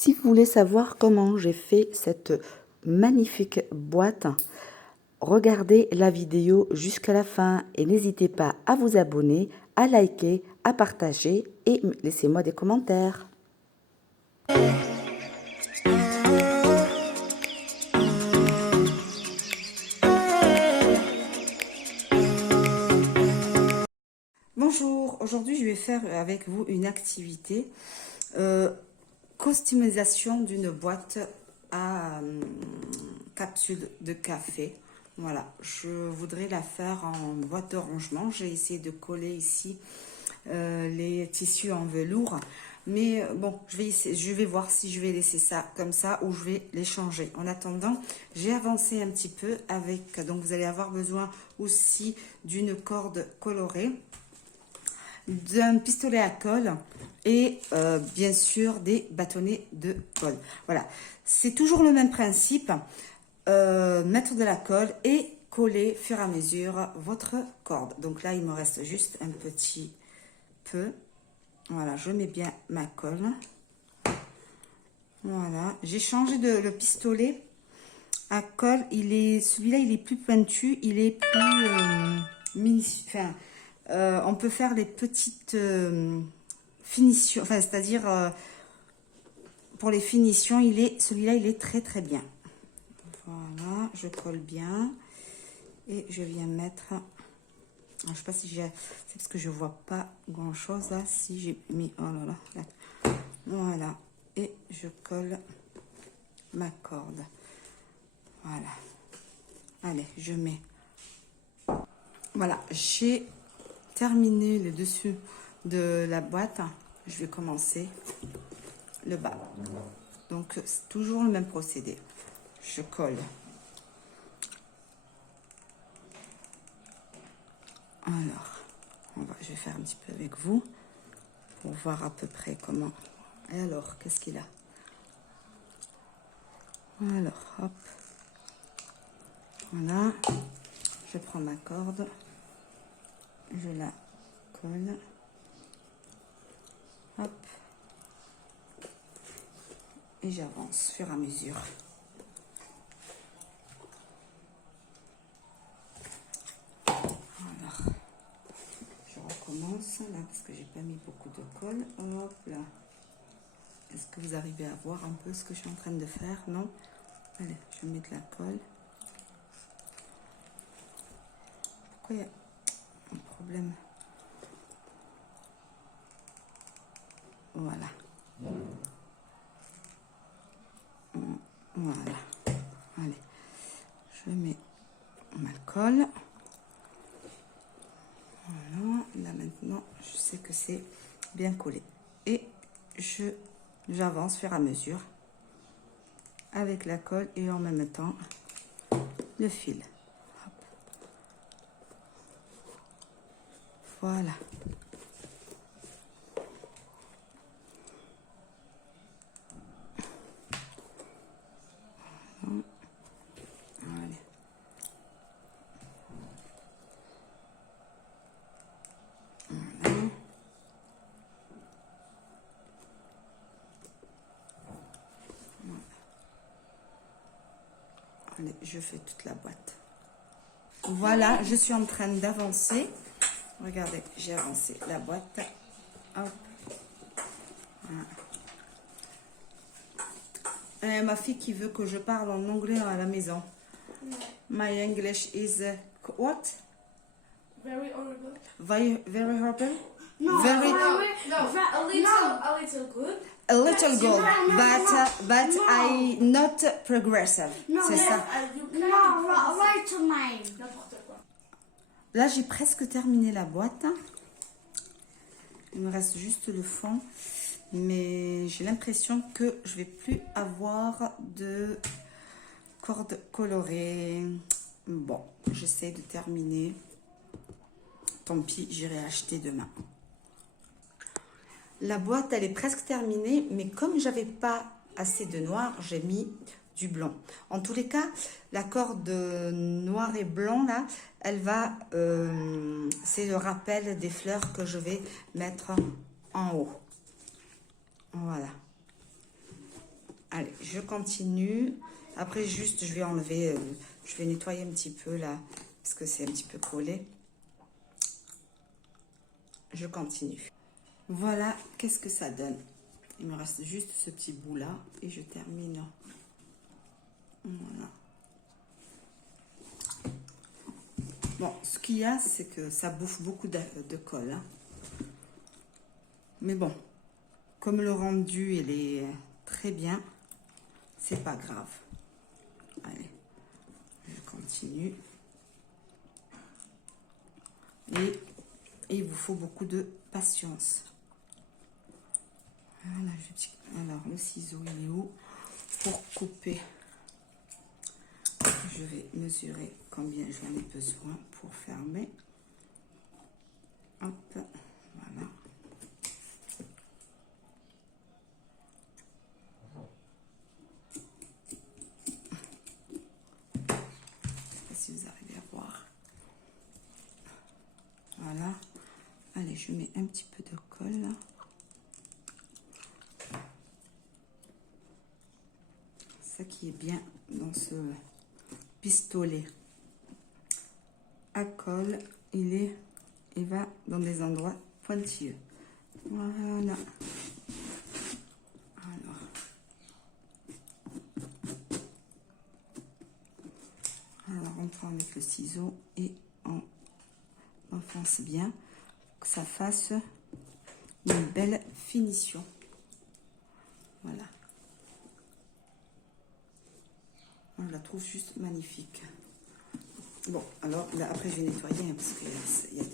Si vous voulez savoir comment j'ai fait cette magnifique boîte, regardez la vidéo jusqu'à la fin et n'hésitez pas à vous abonner, à liker, à partager et laissez-moi des commentaires. Bonjour, aujourd'hui je vais faire avec vous une activité customisation d'une boîte à capsule de café. Voilà, je voudrais la faire en boîte de rangement. J'ai essayé de coller ici les tissus en velours. Mais bon, je vais voir si je vais laisser ça comme ça ou je vais les changer. En attendant, j'ai avancé un petit peu avec... Donc, vous allez avoir besoin aussi d'une corde colorée, d'un pistolet à colle et bien sûr des bâtonnets de colle. Voilà, c'est toujours le même principe. Mettre de la colle et coller au fur et à mesure votre corde. Donc là, il me reste juste un petit peu. Voilà, je mets bien ma colle. Voilà, j'ai changé le pistolet à colle. Celui-là, il est plus pointu, il est plus mini. Enfin, on peut faire les petites finitions. Enfin, c'est-à-dire pour les finitions, celui-là, il est très très bien. Voilà, je colle bien et je viens mettre. Je sais pas si j'ai, c'est parce que je vois pas grand chose là. Si j'ai mis, oh là là, voilà, et je colle ma corde. Voilà, allez, je mets. Voilà, j'ai terminé le dessus de la boîte. Je vais commencer le bas. Donc c'est toujours le même procédé. Je colle. Alors, je vais faire un petit peu avec vous pour voir à peu près comment. Et alors, qu'est-ce qu'il a? Alors, hop. Voilà. Je prends ma corde. Je la colle. Hop. Et j'avance au fur et à mesure. Alors, je recommence là parce que j'ai pas mis beaucoup de colle. Hop là. Est-ce que vous arrivez à voir un peu ce que je suis en train de faire? Non? Allez, je vais mettre la colle. Pourquoi il y a un problème? Voilà. Voilà. Allez, je mets ma colle. Voilà. Là maintenant, je sais que c'est bien collé. Et j'avance au fur et à mesure avec la colle et en même temps le fil. Hop. Voilà. Allez. Voilà. Allez, je fais toute la boîte. Voilà, je suis en train d'avancer. Regardez, j'ai avancé la boîte. Hop. Voilà. Ma fille qui veut que je parle en anglais à la maison. My English is what? Very horrible. Very horrible? No, Very, no, a little good. a little good, but no. I not progressive. No, C'est ça. Right to mine. N'importe quoi. Là, j'ai presque terminé la boîte. Il me reste juste le fond. Mais j'ai l'impression que je vais plus avoir de cordes colorées. Bon, j'essaie de terminer. Tant pis, j'irai acheter demain. La boîte, elle est presque terminée, mais comme j'avais pas assez de noir, j'ai mis du blanc. En tous les cas, la corde noir et blanc, là, elle va... c'est le rappel des fleurs que je vais mettre en haut. Voilà. Allez, je continue. Après, juste, je vais enlever, je vais nettoyer un petit peu là, parce que c'est un petit peu collé. Je continue. Voilà, qu'est-ce que ça donne? Il me reste juste ce petit bout là et je termine. Voilà. Bon, ce qu'il y a, c'est que ça bouffe beaucoup de colle. Hein. Mais bon, comme le rendu, il est très bien, c'est pas grave. Allez, je continue. Et il vous faut beaucoup de patience. Voilà, alors le ciseau, il est où? Pour couper, je vais mesurer combien j'en ai besoin pour fermer. Hop, voilà. Je ne sais pas si vous arrivez à voir. Voilà. Allez, je mets un petit peu de colle là. Ça qui est bien dans ce pistolet à colle, il va dans des endroits pointilleux. Voilà. Alors on prend avec le ciseau et on enfonce bien, que ça fasse une belle finition. Voilà. On la trouve juste magnifique. Bon, alors là, après je vais nettoyer hein, parce qu'il y a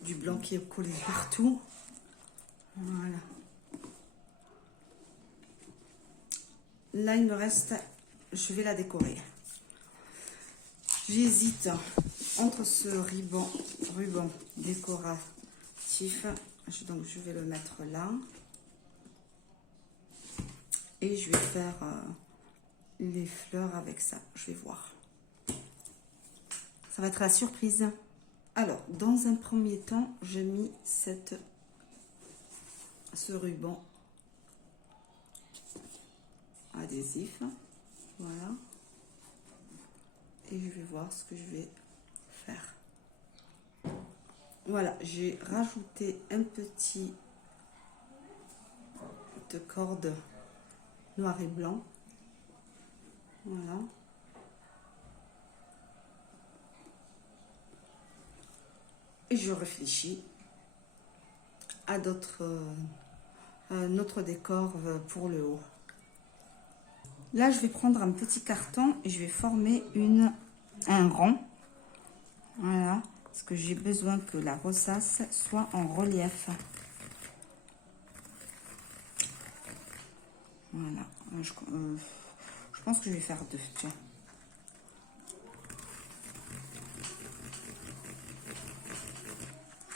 du blanc qui est collé partout. Voilà. Là, il me reste, je vais la décorer. J'hésite entre ce ruban décoratif. Donc, je vais le mettre là. Et je vais faire les fleurs avec ça. Je vais voir. Ça va être la surprise. Alors, dans un premier temps, j'ai mis ce ruban adhésif. Voilà. Et je vais voir ce que je vais faire. Voilà, j'ai rajouté un petit de corde noir et blanc. Voilà. Et je réfléchis à un autre décor pour le haut. Là, je vais prendre un petit carton et je vais former un rond. Voilà, parce que j'ai besoin que la rosace soit en relief. Voilà, je pense que je vais faire deux. Tiens.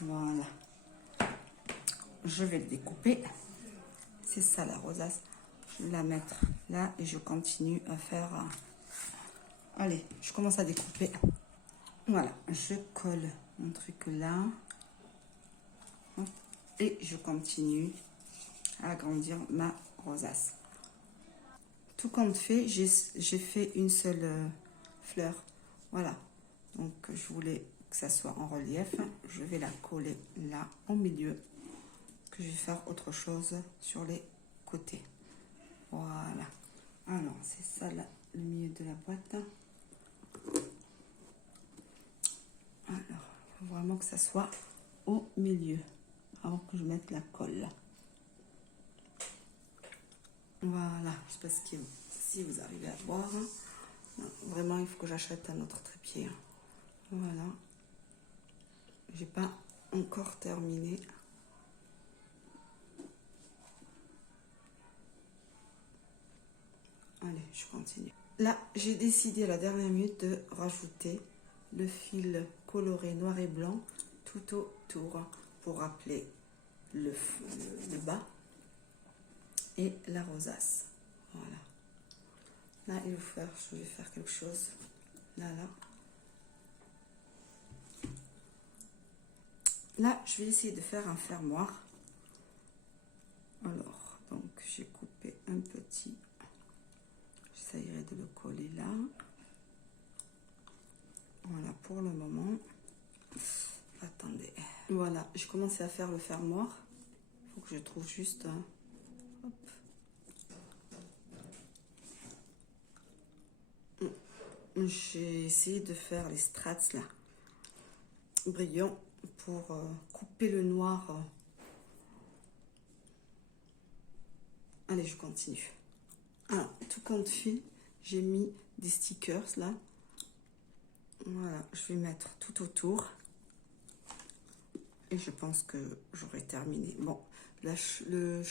Voilà. Je vais le découper. C'est ça la rosace. Je vais la mettre là et je continue à faire. Allez, je commence à découper. Voilà, je colle mon truc là. Et je continue à agrandir ma rosace. Tout compte fait, j'ai fait une seule fleur. Voilà. Donc, je voulais que ça soit en relief. Je vais la coller là, au milieu. Que je vais faire autre chose sur les côtés. Voilà. Alors, c'est ça là, le milieu de la boîte. Alors, il faut vraiment que ça soit au milieu. Avant que je mette la colle. Voilà, je sais pas si vous arrivez à voir. Non, vraiment, il faut que j'achète un autre trépied. Voilà. J'ai pas encore terminé. Allez, je continue. Là, j'ai décidé à la dernière minute de rajouter le fil coloré noir et blanc tout autour pour rappeler le bas et la rosace. Voilà. Là, je vais faire quelque chose. Là. Là, je vais essayer de faire un fermoir. Alors, donc, j'ai coupé un petit coller là. Voilà pour le moment. Attendez. Voilà, j'ai commencé à faire le fermoir. Il faut que je trouve juste... hop. J'ai essayé de faire les strats là, brillants, pour couper le noir. Allez, je continue. Alors, tout compte fait, j'ai mis des stickers là. Voilà, je vais mettre tout autour. Et je pense que j'aurai terminé. Bon, j'arrive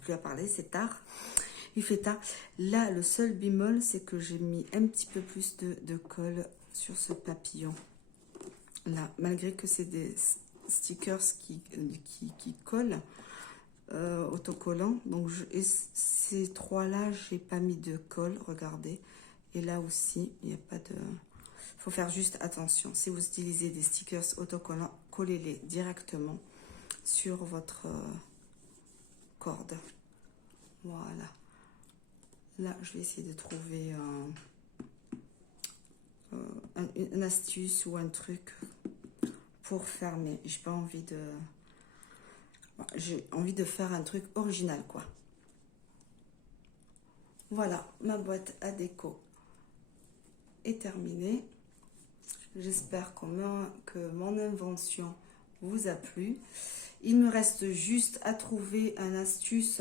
plus à parler, c'est tard. Il fait tard. Là, le seul bémol, c'est que j'ai mis un petit peu plus de colle sur ce papillon. Là, malgré que c'est des stickers qui collent, autocollants. Donc, ces trois-là, j'ai pas mis de colle, regardez. Et là aussi, il n'y a pas de... Il faut faire juste attention. Si vous utilisez des stickers autocollants, collez-les directement sur votre corde. Voilà. Là, je vais essayer de trouver une astuce ou un truc pour fermer. J'ai pas envie de... J'ai envie de faire un truc original, quoi. Voilà, ma boîte à déco est terminée. J'espère que mon invention vous a plu. Il me reste juste à trouver une astuce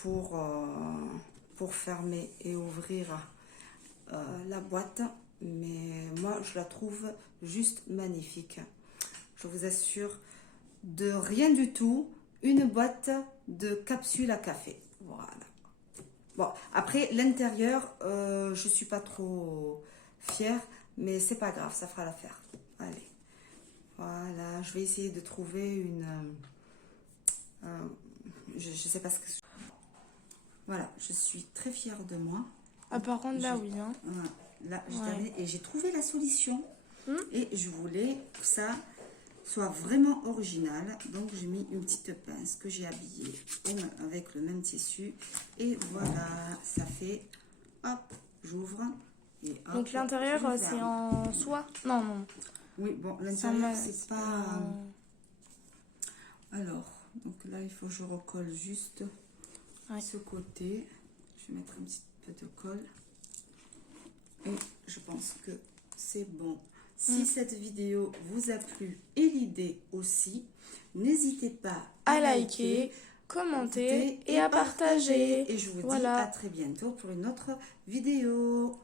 pour fermer et ouvrir la boîte. Mais moi, je la trouve juste magnifique. Je vous assure, de rien du tout, une boîte de capsules à café. Voilà. Bon, après, l'intérieur, je suis pas trop fière, mais c'est pas grave, ça fera l'affaire. Allez. Voilà, je vais essayer de trouver une... je sais pas ce que... Voilà, je suis très fière de moi. Ah, par contre, là, oui. Hein. Là, j'ai terminé et j'ai trouvé la solution. Et je voulais que ça soit vraiment original. Donc, j'ai mis une petite pince que j'ai habillée avec le même tissu. Et voilà, ça fait... Hop, j'ouvre. Et hop, donc, l'intérieur, c'est en soie? Non, non. Oui, bon, l'intérieur, c'est pas... Alors, donc là, il faut que je recolle juste ce côté. Je vais mettre un petit peu de colle. Et je pense que c'est bon. Si cette vidéo vous a plu et l'idée aussi, n'hésitez pas à liker, commenter et à partager. Et je vous dis à très bientôt pour une autre vidéo.